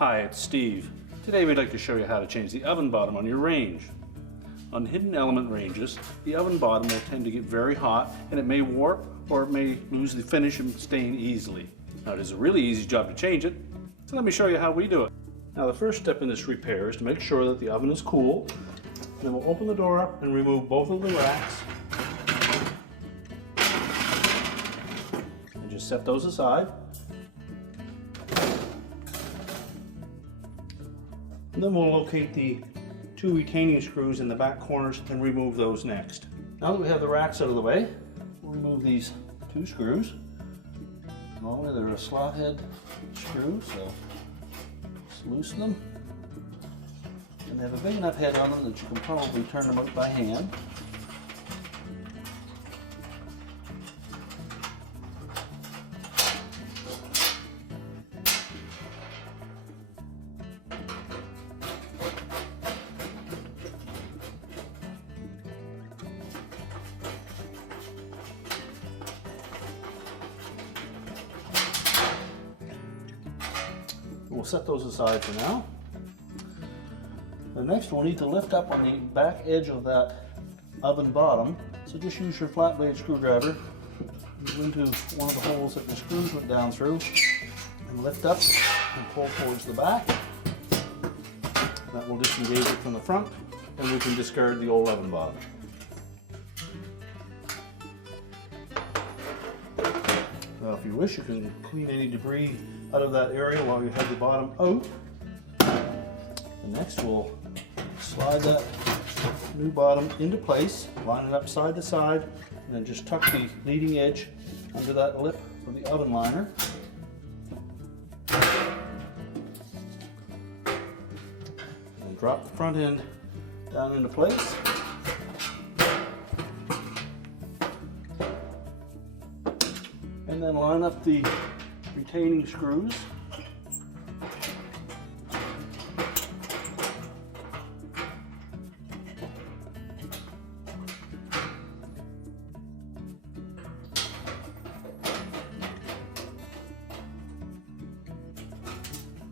Hi, it's Steve. Today we'd like to show you how to change the oven bottom on your range. On hidden element ranges, the oven bottom will tend to get very hot and it may warp or it may lose the finish and stain easily. Now it is a really easy job to change it, so let me show you how we do it. Now the first step in this repair is to make sure that the oven is cool. Then we'll open the door up and remove both of the racks. And just set those aside. And then we'll locate the two retaining screws in the back corners and remove those next. Now that we have the racks out of the way, we'll remove these two screws. Normally they're a slot head screw, so just loosen them. And they have a big enough head on them that you can probably turn them out by hand. We'll set those aside for now. Next we'll need to lift up on the back edge of that oven bottom. So just use your flat blade screwdriver, go into one of the holes that the screws went down through, and lift up and pull towards the back. That will disengage it from the front, and we can discard the old oven bottom. Now if you wish, you can clean any debris out of that area while you have the bottom out. And next we'll slide that new bottom into place, line it up side to side, and then just tuck the leading edge under that lip for the oven liner. And drop the front end down into place. And then line up the retaining screws.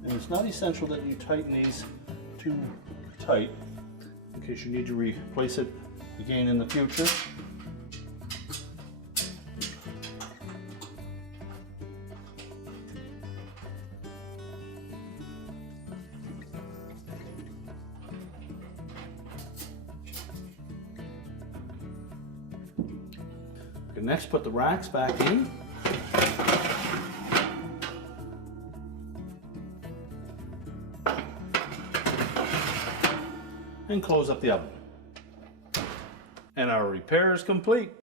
And it's not essential that you tighten these too tight in case you need to replace it again in the future. Okay, next put the racks back in. And close up the oven. And our repair is complete.